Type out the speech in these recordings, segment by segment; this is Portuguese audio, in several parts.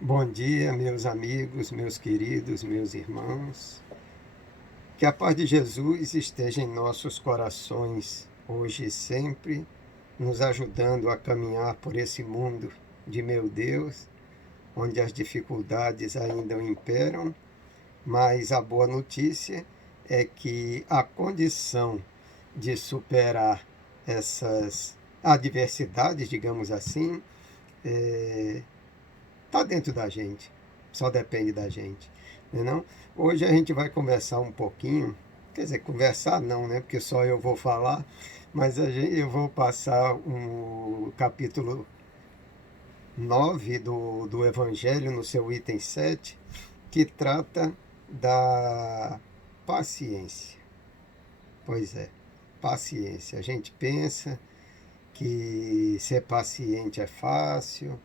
Bom dia, meus amigos, meus queridos, meus irmãos. Que a paz de Jesus esteja em nossos corações, hoje e sempre, nos ajudando a caminhar por esse mundo de meu Deus, onde as dificuldades ainda imperam, mas a boa notícia é que a condição de superar essas adversidades, digamos assim, está dentro da gente, só depende da gente, né não? Hoje a gente vai conversar um pouquinho, quer dizer, conversar não, né? Porque só eu vou falar, mas eu vou passar um capítulo 9 do Evangelho, no seu item 7, que trata da paciência. Pois é, paciência. A gente pensa que ser paciente é fácil,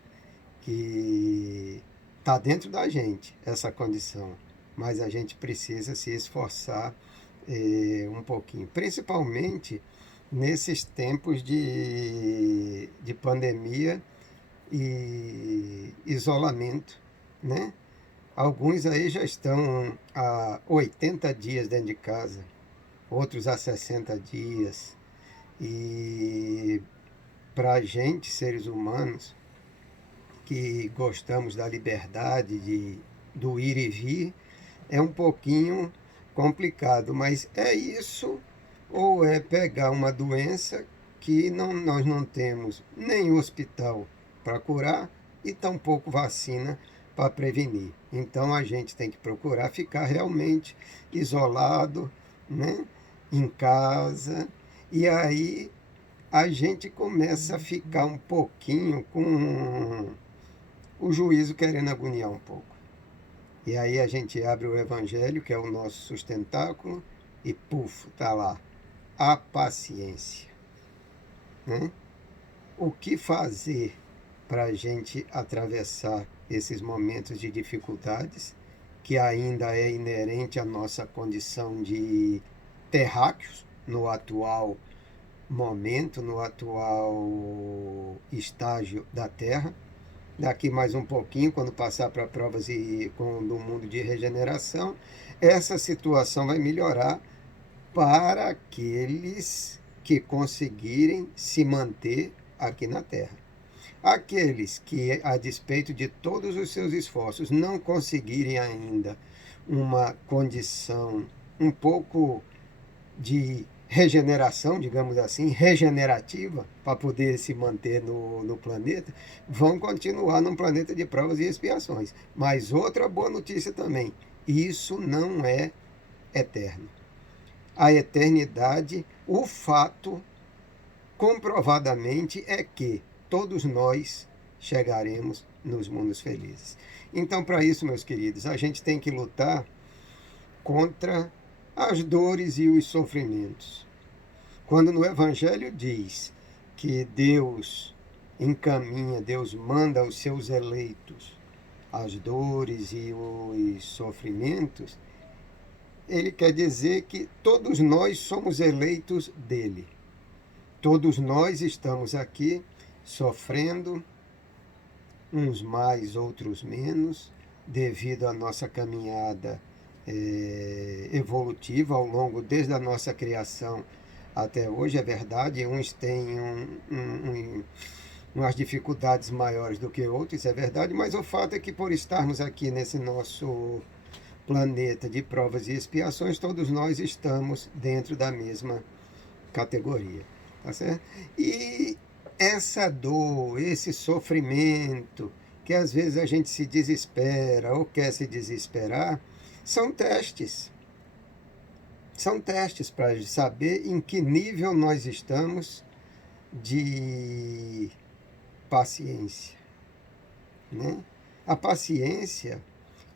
que está dentro da gente essa condição, mas a gente precisa se esforçar um pouquinho, principalmente nesses tempos de pandemia e isolamento, né? Alguns aí já estão há 80 dias dentro de casa, outros há 60 dias. E para a gente, seres humanos, que gostamos da liberdade do ir e vir, é um pouquinho complicado, mas é isso ou é pegar uma doença que nós não temos nem hospital para curar e tampouco vacina para prevenir. Então a gente tem que procurar ficar realmente isolado, né, em casa, e aí a gente começa a ficar um pouquinho com o juízo querendo agoniar um pouco. E aí a gente abre o Evangelho, que é o nosso sustentáculo, e puf, está lá. A paciência. Né? O que fazer para a gente atravessar esses momentos de dificuldades, que ainda é inerente à nossa condição de terráqueos no atual momento, no atual estágio da Terra. Daqui mais um pouquinho, quando passar para provas do mundo de regeneração, essa situação vai melhorar para aqueles que conseguirem se manter aqui na Terra. Aqueles que, a despeito de todos os seus esforços, não conseguirem ainda uma condição um pouco de regeneração, digamos assim, regenerativa, para poder se manter no planeta, vão continuar num planeta de provas e expiações. Mas outra boa notícia também: isso não é eterno. A eternidade, o fato comprovadamente é que todos nós chegaremos nos mundos felizes. Então, para isso, meus queridos, a gente tem que lutar contra as dores e os sofrimentos. Quando no Evangelho diz que Deus encaminha, Deus manda aos seus eleitos as dores e os sofrimentos, ele quer dizer que todos nós somos eleitos dele. Todos nós estamos aqui sofrendo, uns mais, outros menos, devido à nossa caminhada evolutiva ao longo, desde a nossa criação até hoje, é verdade. Uns têm umas dificuldades maiores do que outros, é verdade, mas o fato é que por estarmos aqui nesse nosso planeta de provas e expiações, todos nós estamos dentro da mesma categoria, tá certo? E essa dor, esse sofrimento, que às vezes a gente se desespera ou quer se desesperar, são testes. São testes para saber em que nível nós estamos de paciência. Né? A paciência,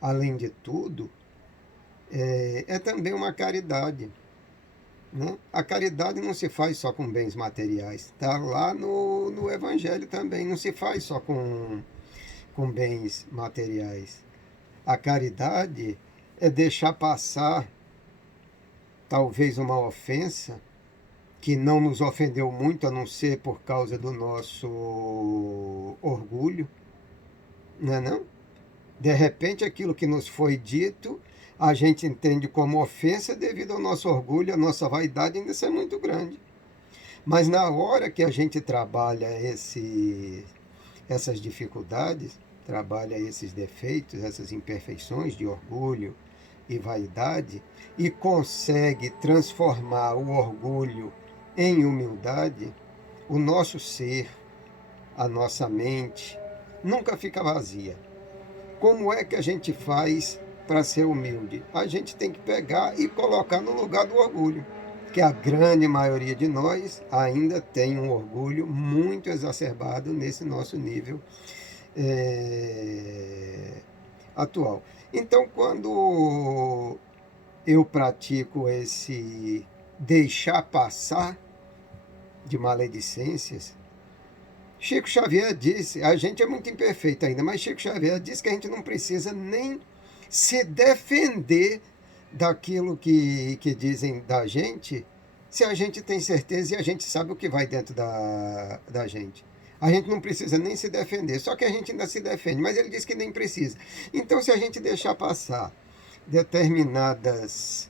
além de tudo, é também uma caridade. Né? A caridade não se faz só com bens materiais. Está lá no Evangelho também. Não se faz só com bens materiais. A caridade é deixar passar talvez uma ofensa que não nos ofendeu muito, a não ser por causa do nosso orgulho, não é não? De repente, aquilo que nos foi dito, a gente entende como ofensa devido ao nosso orgulho, a nossa vaidade ainda ser muito grande. Mas na hora que a gente trabalha essas dificuldades, trabalha esses defeitos, essas imperfeições de orgulho e vaidade, e consegue transformar o orgulho em humildade, o nosso ser, a nossa mente, nunca fica vazia. Como é que a gente faz para ser humilde? A gente tem que pegar e colocar no lugar do orgulho, que a grande maioria de nós ainda tem um orgulho muito exacerbado nesse nosso nível atual. Então, quando eu pratico esse deixar passar de maledicências, Chico Xavier disse, a gente é muito imperfeito ainda, mas Chico Xavier disse que a gente não precisa nem se defender daquilo que dizem da gente, se a gente tem certeza e a gente sabe o que vai dentro da gente. A gente não precisa nem se defender, só que a gente ainda se defende, mas ele diz que nem precisa. Então, se a gente deixar passar determinadas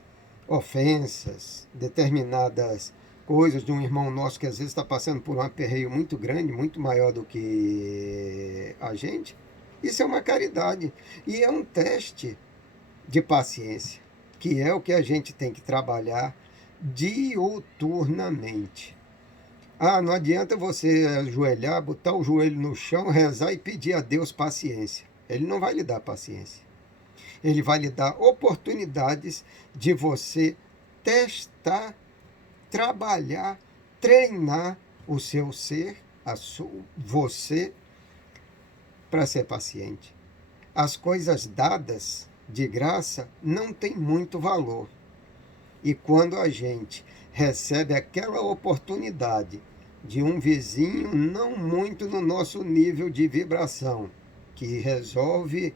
ofensas, determinadas coisas de um irmão nosso que às vezes está passando por um aperreio muito grande, muito maior do que a gente, isso é uma caridade e é um teste de paciência, que é o que a gente tem que trabalhar diuturnamente. Não adianta você ajoelhar, botar o joelho no chão, rezar e pedir a Deus paciência. Ele não vai lhe dar paciência. Ele vai lhe dar oportunidades de você testar, trabalhar, treinar o seu ser, você, para ser paciente. As coisas dadas de graça não têm muito valor. E quando a gente recebe aquela oportunidade de um vizinho não muito no nosso nível de vibração, que resolve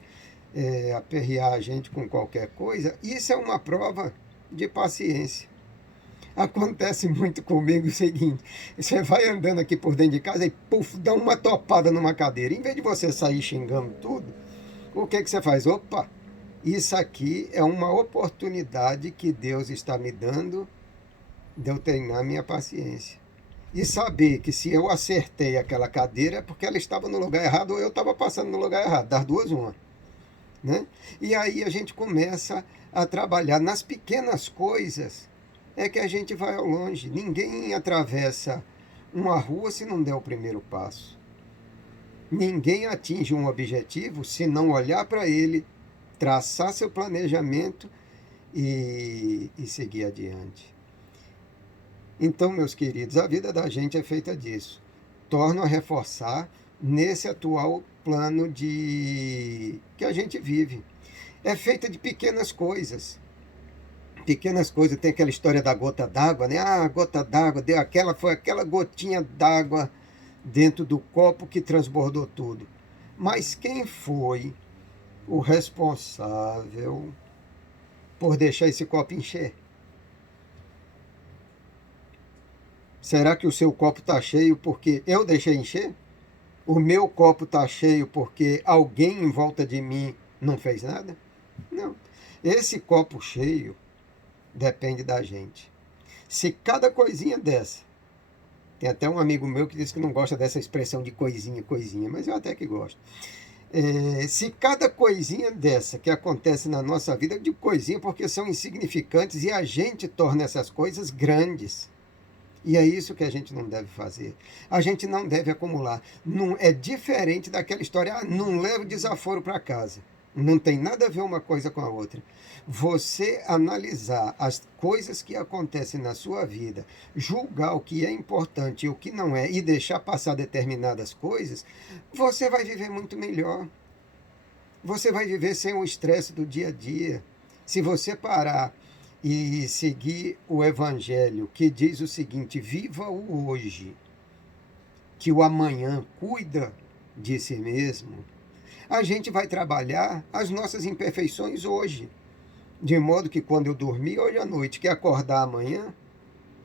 aperrear a gente com qualquer coisa, isso é uma prova de paciência. Acontece muito comigo o seguinte, você vai andando aqui por dentro de casa e puf, dá uma topada numa cadeira. Em vez de você sair xingando tudo, o que você faz? Opa, isso aqui é uma oportunidade que Deus está me dando de eu treinar minha paciência. E saber que se eu acertei aquela cadeira é porque ela estava no lugar errado ou eu estava passando no lugar errado, das duas uma. Né? E aí a gente começa a trabalhar nas pequenas coisas, é que a gente vai ao longe. Ninguém atravessa uma rua se não der o primeiro passo. Ninguém atinge um objetivo se não olhar para ele, traçar seu planejamento e seguir adiante. Então, meus queridos, a vida da gente é feita disso. Torno a reforçar nesse atual plano que a gente vive. É feita de pequenas coisas. Pequenas coisas, tem aquela história da gota d'água, né? A gota d'água, foi aquela gotinha d'água dentro do copo que transbordou tudo. Mas quem foi o responsável por deixar esse copo encher? Será que o seu copo está cheio porque eu deixei encher? O meu copo está cheio porque alguém em volta de mim não fez nada? Não. Esse copo cheio depende da gente. Se cada coisinha dessa, tem até um amigo meu que diz que não gosta dessa expressão de coisinha, mas eu até que gosto. Se cada coisinha dessa que acontece na nossa vida, eu digo coisinha porque são insignificantes e a gente torna essas coisas grandes. E é isso que a gente não deve fazer. A gente não deve acumular. Não, é diferente daquela história, não leva desaforo para casa. Não tem nada a ver uma coisa com a outra. Você analisar as coisas que acontecem na sua vida, julgar o que é importante e o que não é, e deixar passar determinadas coisas, você vai viver muito melhor. Você vai viver sem o estresse do dia a dia. Se você parar e seguir o Evangelho, que diz o seguinte: viva o hoje, que o amanhã cuida de si mesmo, a gente vai trabalhar as nossas imperfeições hoje. De modo que quando eu dormir hoje à noite, que acordar amanhã,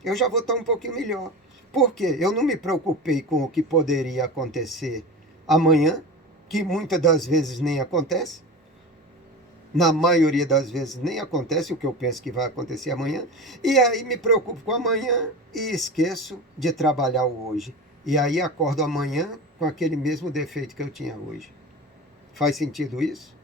eu já vou estar um pouquinho melhor. Por quê? Eu não me preocupei com o que poderia acontecer amanhã, que muitas das vezes nem acontece. Na maioria das vezes nem acontece o que eu penso que vai acontecer amanhã. E aí me preocupo com amanhã e esqueço de trabalhar o hoje. E aí acordo amanhã com aquele mesmo defeito que eu tinha hoje. Faz sentido isso?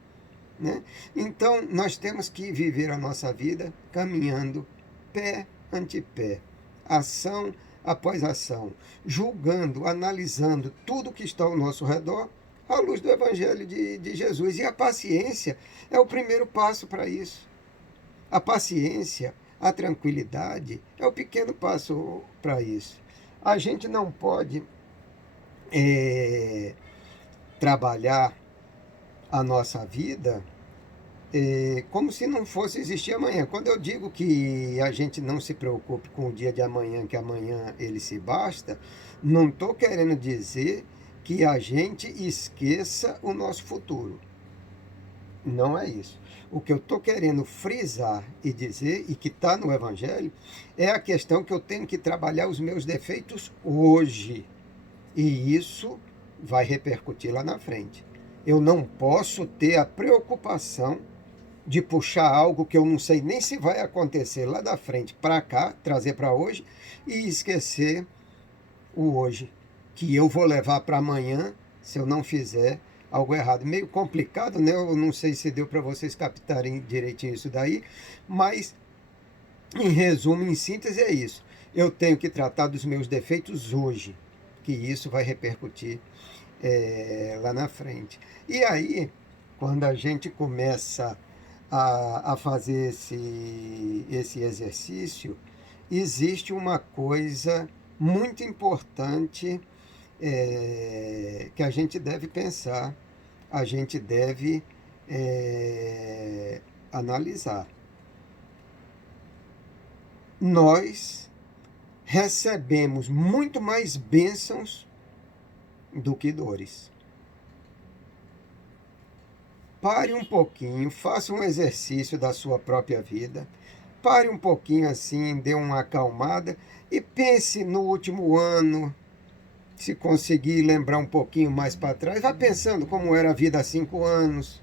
Né? Então, nós temos que viver a nossa vida caminhando pé ante pé, ação após ação, julgando, analisando tudo que está ao nosso redor à luz do Evangelho de Jesus. E a paciência é o primeiro passo para isso. A paciência, a tranquilidade é o pequeno passo para isso. A gente não pode trabalhar a nossa vida como se não fosse existir amanhã. Quando eu digo que a gente não se preocupe com o dia de amanhã, que amanhã ele se basta, não estou querendo dizer que a gente esqueça o nosso futuro. Não é isso. O que eu estou querendo frisar e dizer, e que está no Evangelho, é a questão que eu tenho que trabalhar os meus defeitos hoje. E isso vai repercutir lá na frente. Eu não posso ter a preocupação de puxar algo que eu não sei nem se vai acontecer lá da frente para cá, trazer para hoje, e esquecer o hoje, que eu vou levar para amanhã se eu não fizer algo errado. Meio complicado, né? Eu não sei se deu para vocês captarem direitinho isso daí, mas em resumo, em síntese, é isso. Eu tenho que tratar dos meus defeitos hoje, que isso vai repercutir lá na frente. E aí, quando a gente começa a fazer esse exercício, existe uma coisa muito importante que a gente deve pensar, a gente deve analisar. Nós recebemos muito mais bênçãos do que dores. Pare um pouquinho, faça um exercício da sua própria vida. Pare um pouquinho assim, dê uma acalmada e pense no último ano. Se conseguir lembrar um pouquinho mais para trás, vá pensando como era a vida há 5 anos,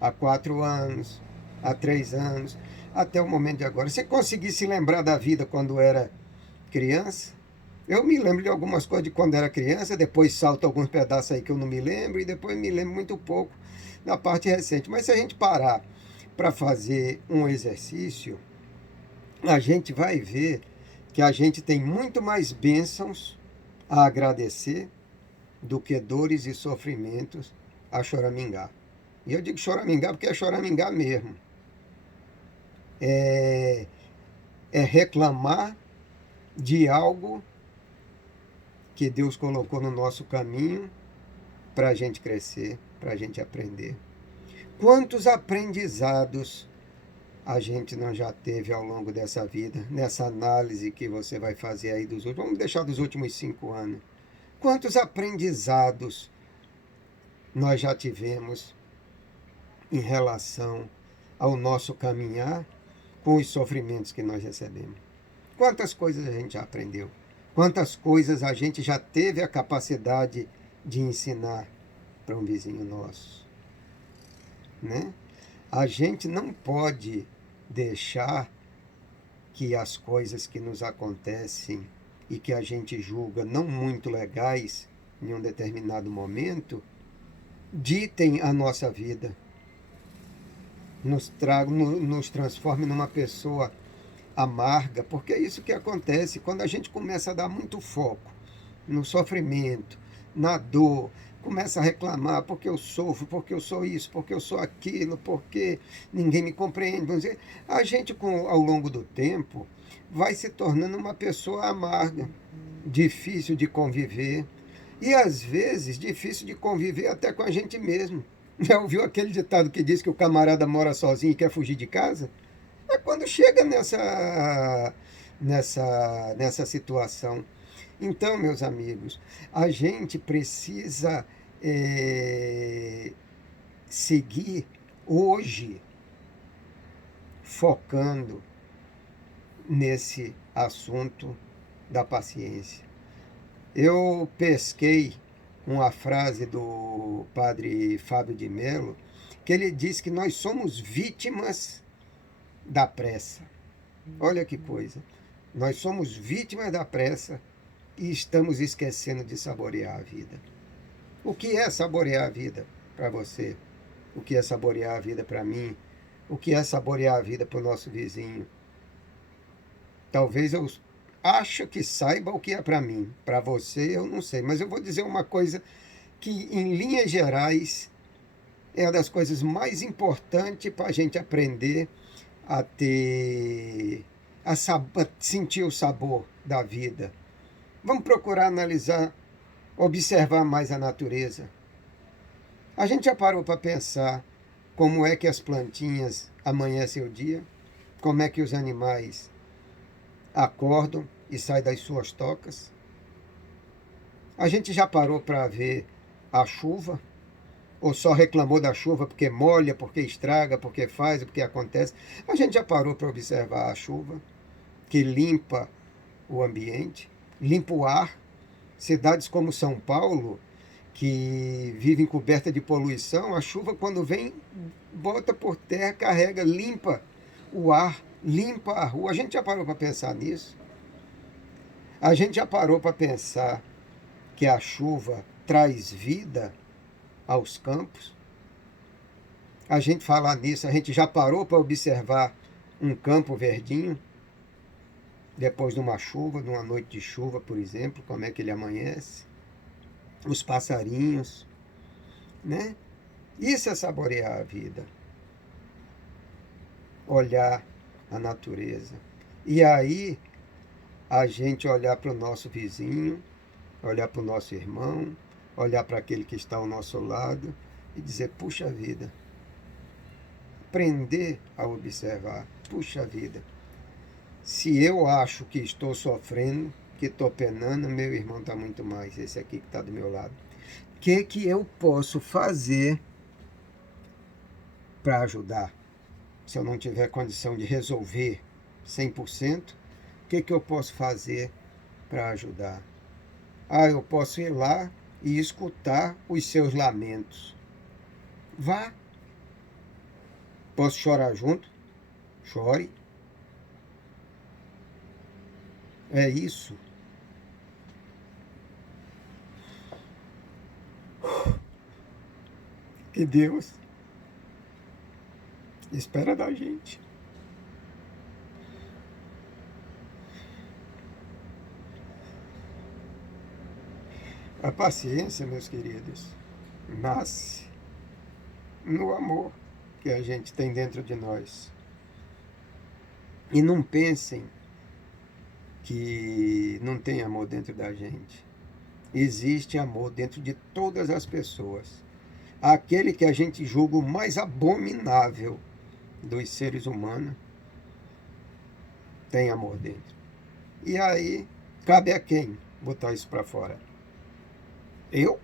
há 4 anos, há 3 anos, até o momento de agora. Se conseguir se lembrar da vida quando era criança, eu me lembro de algumas coisas de quando era criança, depois salto alguns pedaços aí que eu não me lembro, e depois me lembro muito pouco da parte recente. Mas se a gente parar para fazer um exercício, a gente vai ver que a gente tem muito mais bênçãos a agradecer do que dores e sofrimentos a choramingar. E eu digo choramingar porque é choramingar mesmo. É reclamar de algo que Deus colocou no nosso caminho para a gente crescer, para a gente aprender. Quantos aprendizados a gente não já teve ao longo dessa vida, nessa análise que você vai fazer aí dos últimos, vamos deixar dos últimos 5 anos. Quantos aprendizados nós já tivemos em relação ao nosso caminhar com os sofrimentos que nós recebemos? Quantas coisas a gente já aprendeu? Quantas coisas a gente já teve a capacidade de ensinar para um vizinho nosso? Né? A gente não pode deixar que as coisas que nos acontecem e que a gente julga não muito legais em um determinado momento ditem a nossa vida, nos transforme numa pessoa amarga, porque é isso que acontece quando a gente começa a dar muito foco no sofrimento, na dor, começa a reclamar porque eu sofro, porque eu sou isso, porque eu sou aquilo, porque ninguém me compreende. Vamos dizer, a gente, ao longo do tempo, vai se tornando uma pessoa amarga, difícil de conviver, e às vezes difícil de conviver até com a gente mesmo. Já ouviu aquele ditado que diz que o camarada mora sozinho e quer fugir de casa? É quando chega nessa situação. Então, meus amigos, a gente precisa seguir hoje focando nesse assunto da paciência. Eu pesquei uma frase do padre Fábio de Mello, que ele diz que nós somos vítimas da pressa. Olha que coisa. Nós somos vítimas da pressa e estamos esquecendo de saborear a vida. O que é saborear a vida para você? O que é saborear a vida para mim? O que é saborear a vida para o nosso vizinho? Talvez eu ache que saiba o que é para mim. Para você, eu não sei. Mas eu vou dizer uma coisa que, em linhas gerais, é uma das coisas mais importantes para a gente aprender a ter, a sentir o sabor da vida. Vamos procurar analisar, observar mais a natureza. A gente já parou para pensar como é que as plantinhas amanhecem o dia? Como é que os animais acordam e saem das suas tocas? A gente já parou para ver a chuva? Ou só reclamou da chuva porque molha, porque estraga, porque faz, porque acontece? A gente já parou para observar a chuva, que limpa o ambiente, limpa o ar. Cidades como São Paulo, que vivem coberta de poluição, a chuva quando vem, bota por terra, carrega, limpa o ar, limpa a rua. A gente já parou para pensar nisso? A gente já parou para pensar que a chuva traz vida aos campos? A gente falar nisso, a gente já parou para observar um campo verdinho? Depois de uma chuva, de uma noite de chuva, por exemplo, como é que ele amanhece? Os passarinhos, né? Isso é saborear a vida. Olhar a natureza. E aí, a gente olhar para o nosso vizinho, olhar para o nosso irmão, olhar para aquele que está ao nosso lado e dizer, puxa vida. Aprender a observar, puxa vida. Se eu acho que estou sofrendo, que estou penando, meu irmão está muito mais, esse aqui que está do meu lado. O que eu posso fazer para ajudar? Se eu não tiver condição de resolver 100%, o que eu posso fazer para ajudar? Eu posso ir lá e escutar os seus lamentos. Vá. Posso chorar junto? Chore. É isso. Que Deus espera da gente. A paciência, meus queridos, nasce no amor que a gente tem dentro de nós. E não pensem que não tem amor dentro da gente. Existe amor dentro de todas as pessoas. Aquele que a gente julga o mais abominável dos seres humanos tem amor dentro. E aí, cabe a quem botar isso para fora? Eu?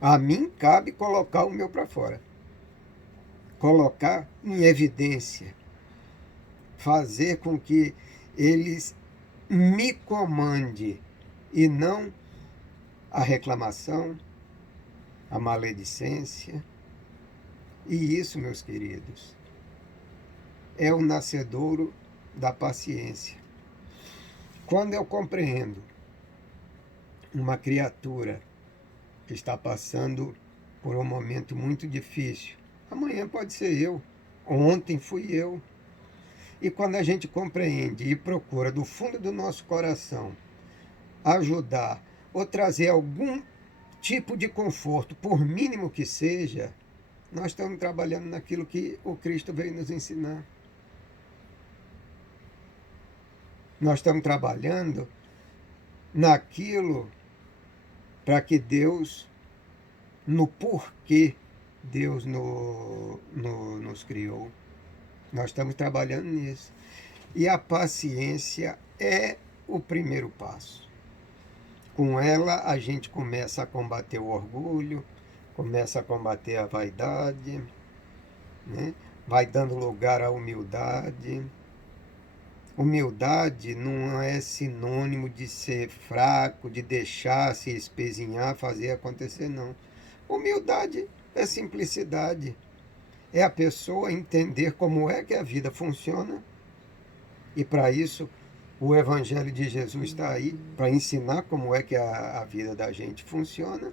A mim cabe colocar o meu para fora. Colocar em evidência. Fazer com que eles me comande e não a reclamação, a maledicência. E isso, meus queridos, é o nascedouro da paciência. Quando eu compreendo uma criatura que está passando por um momento muito difícil, amanhã pode ser eu, ontem fui eu. E quando a gente compreende e procura do fundo do nosso coração ajudar ou trazer algum tipo de conforto, por mínimo que seja, nós estamos trabalhando naquilo que o Cristo veio nos ensinar. Nós estamos trabalhando naquilo para que Deus, no porquê Deus nos criou. Nós estamos trabalhando nisso. E a paciência é o primeiro passo. Com ela, a gente começa a combater o orgulho, começa a combater a vaidade, né? Vai dando lugar à humildade. Humildade não é sinônimo de ser fraco, de deixar se espezinhar, fazer acontecer, não. Humildade é simplicidade. é a pessoa entender como é que a vida funciona, e para isso o Evangelho de Jesus está aí, para ensinar como é que a vida da gente funciona,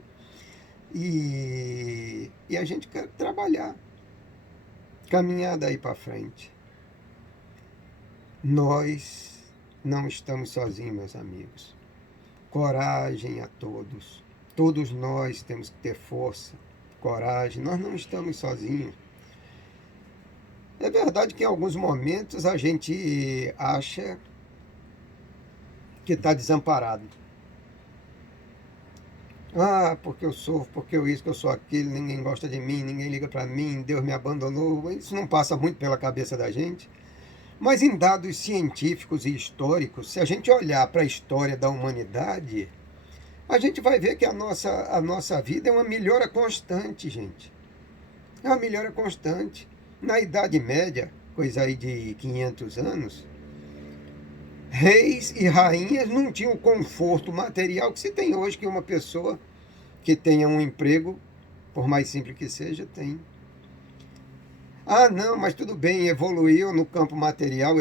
e a gente quer trabalhar, caminhar daí para frente. Nós não estamos sozinhos, meus amigos. Coragem a todos. Todos nós temos que ter força, coragem. Nós não estamos sozinhos. É verdade que em alguns momentos a gente acha que está desamparado. Ah, porque eu sofro, porque eu isso, que eu sou aquilo, ninguém gosta de mim, ninguém liga para mim, Deus me abandonou. Isso não passa muito pela cabeça da gente. Mas em dados científicos e históricos, se a gente olhar para a história da humanidade, a gente vai ver que a nossa vida é uma melhora constante, gente. É uma melhora constante. Na Idade Média, coisa aí de 500 anos, reis e rainhas não tinham o conforto material que se tem hoje, que uma pessoa que tenha um emprego, por mais simples que seja, tem. Ah, não, mas tudo bem, evoluiu no campo material,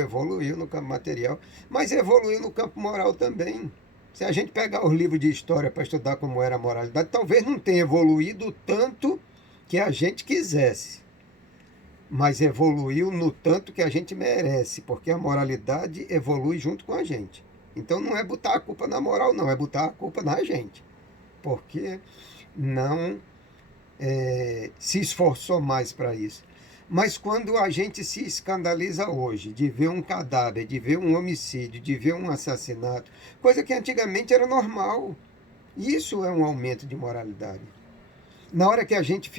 mas evoluiu no campo moral também. Se a gente pegar os livros de história para estudar como era a moralidade, talvez não tenha evoluído tanto que a gente quisesse, mas evoluiu no tanto que a gente merece, porque a moralidade evolui junto com a gente. Então não é botar a culpa na moral, não, é botar a culpa na gente, porque não se esforçou mais para isso. Mas quando a gente se escandaliza hoje de ver um cadáver, de ver um homicídio, de ver um assassinato, coisa que antigamente era normal, isso é um aumento de moralidade. Na hora que a gente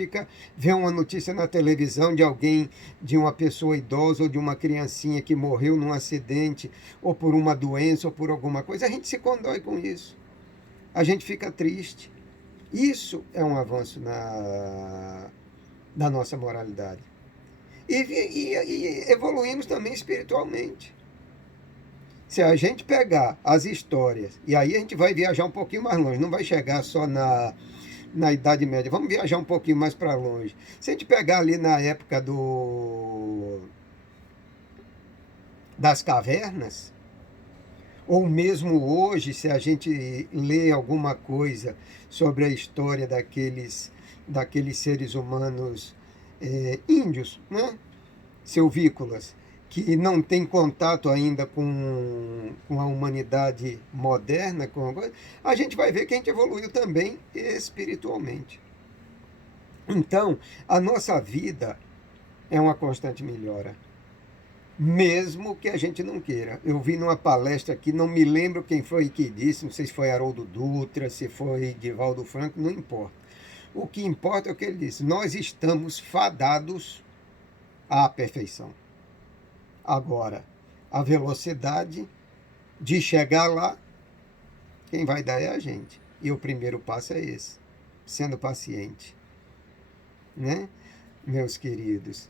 vê uma notícia na televisão de alguém, de uma pessoa idosa ou de uma criancinha que morreu num acidente, ou por uma doença, ou por alguma coisa, a gente se condói com isso. A gente fica triste. Isso é um avanço na nossa moralidade. E evoluímos também espiritualmente. Se a gente pegar as histórias, e aí a gente vai viajar um pouquinho mais longe, não vai chegar só na Idade Média, vamos viajar um pouquinho mais para longe. Se a gente pegar ali na época das cavernas, ou mesmo hoje, se a gente lê alguma coisa sobre a história daqueles seres humanos índios, né? Silvícolas, que não têm contato ainda com a humanidade moderna, a gente vai ver que a gente evoluiu também espiritualmente. Então, a nossa vida é uma constante melhora, mesmo que a gente não queira. Eu vi numa palestra aqui, não me lembro quem foi que disse, não sei se foi Haroldo Dutra, se foi Divaldo Franco, não importa. O que importa é o que ele disse: nós estamos fadados à perfeição. Agora, a velocidade de chegar lá, quem vai dar é a gente. E o primeiro passo é esse, sendo paciente, né, meus queridos?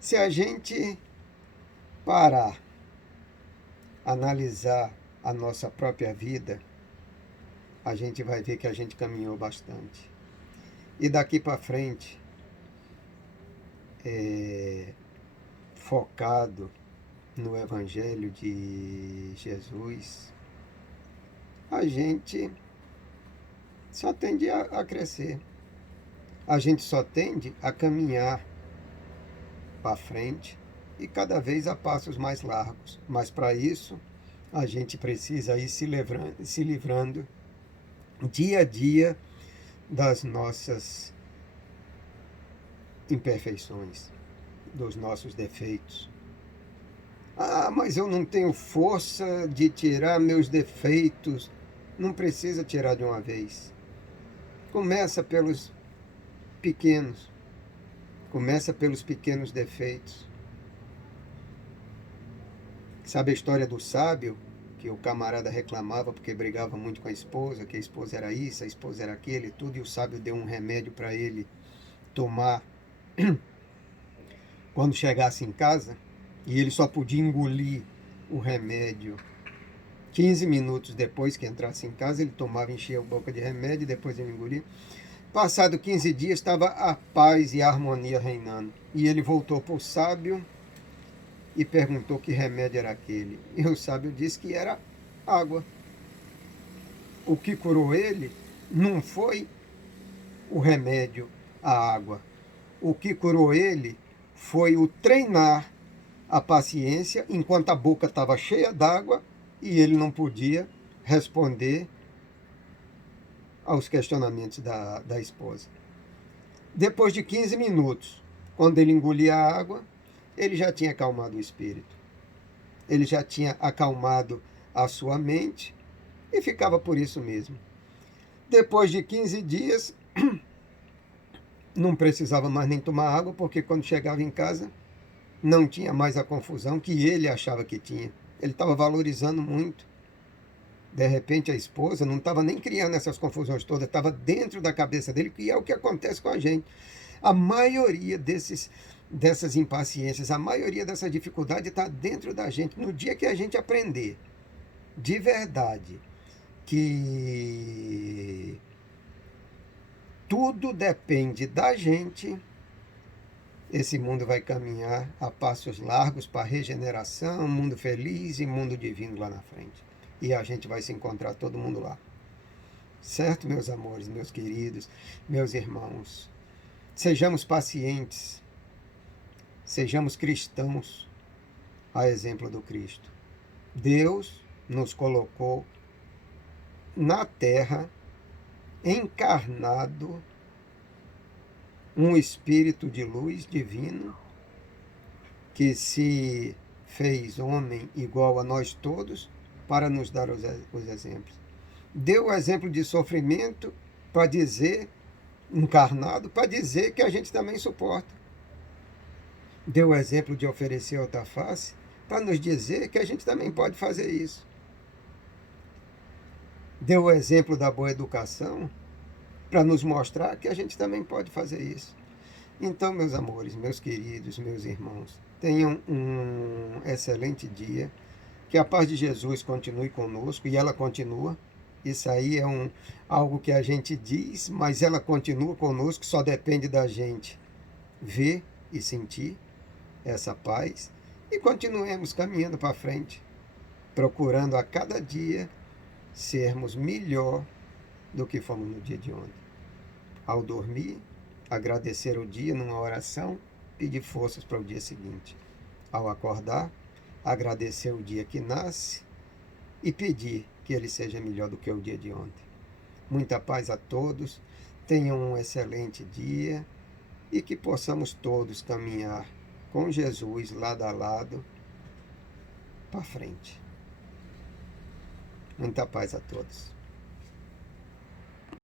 Se a gente parar, analisar a nossa própria vida, a gente vai ver que a gente caminhou bastante. E daqui para frente, focado no Evangelho de Jesus, a gente só tende a crescer. A gente só tende a caminhar para frente e cada vez a passos mais largos. Mas para isso, a gente precisa ir se livrando dia a dia das nossas imperfeições, dos nossos defeitos. Ah, mas eu não tenho força de tirar meus defeitos. Não precisa tirar de uma vez. Começa pelos pequenos. Começa pelos pequenos defeitos. Sabe a história do sábio? Que o camarada reclamava porque brigava muito com a esposa, que a esposa era isso, a esposa era aquele, tudo, e o sábio deu um remédio para ele tomar quando chegasse em casa, e ele só podia engolir o remédio 15 minutos depois que entrasse em casa. Ele tomava, enchia a boca de remédio, depois ele engolia. Passado 15 dias, estava a paz e a harmonia reinando. E ele voltou para o sábio e perguntou que remédio era aquele. E o sábio disse que era água. O que curou ele não foi o remédio, a água. O que curou ele foi o treinar a paciência enquanto a boca estava cheia d'água e ele não podia responder aos questionamentos da esposa. Depois de 15 minutos, quando ele engolia a água, ele já tinha acalmado o espírito. Ele já tinha acalmado a sua mente e ficava por isso mesmo. Depois de 15 dias, não precisava mais nem tomar água, porque quando chegava em casa, não tinha mais a confusão que ele achava que tinha. Ele estava valorizando muito. De repente, a esposa não estava nem criando essas confusões todas, estava dentro da cabeça dele, que é o que acontece com a gente. A maioria dessas impaciências, a maioria dessa dificuldade está dentro da gente. No dia que a gente aprender de verdade que tudo depende da gente, esse mundo vai caminhar a passos largos para a regeneração, mundo feliz e mundo divino lá na frente. E a gente vai se encontrar todo mundo lá. Certo, meus amores, meus queridos, meus irmãos? Sejamos pacientes, sejamos cristãos, a exemplo do Cristo. Deus nos colocou na terra, encarnado, um espírito de luz divino, que se fez homem igual a nós todos, para nos dar os exemplos. Deu o exemplo de sofrimento para dizer, encarnado, para dizer que a gente também suporta. Deu o exemplo de oferecer outra face para nos dizer que a gente também pode fazer isso. Deu o exemplo da boa educação para nos mostrar que a gente também pode fazer isso. Então, meus amores, meus queridos, meus irmãos, tenham um excelente dia. Que a paz de Jesus continue conosco, e ela continua. Isso aí é algo que a gente diz, mas ela continua conosco, só depende da gente ver e sentir essa paz. E continuemos caminhando para frente, procurando a cada dia sermos melhor do que fomos no dia de ontem. Ao dormir, agradecer o dia numa oração, pedir forças para o dia seguinte. Ao acordar, agradecer o dia que nasce e pedir que ele seja melhor do que o dia de ontem. Muita paz a todos, tenham um excelente dia e que possamos todos caminhar com Jesus lado a lado para frente. Muita paz a todos.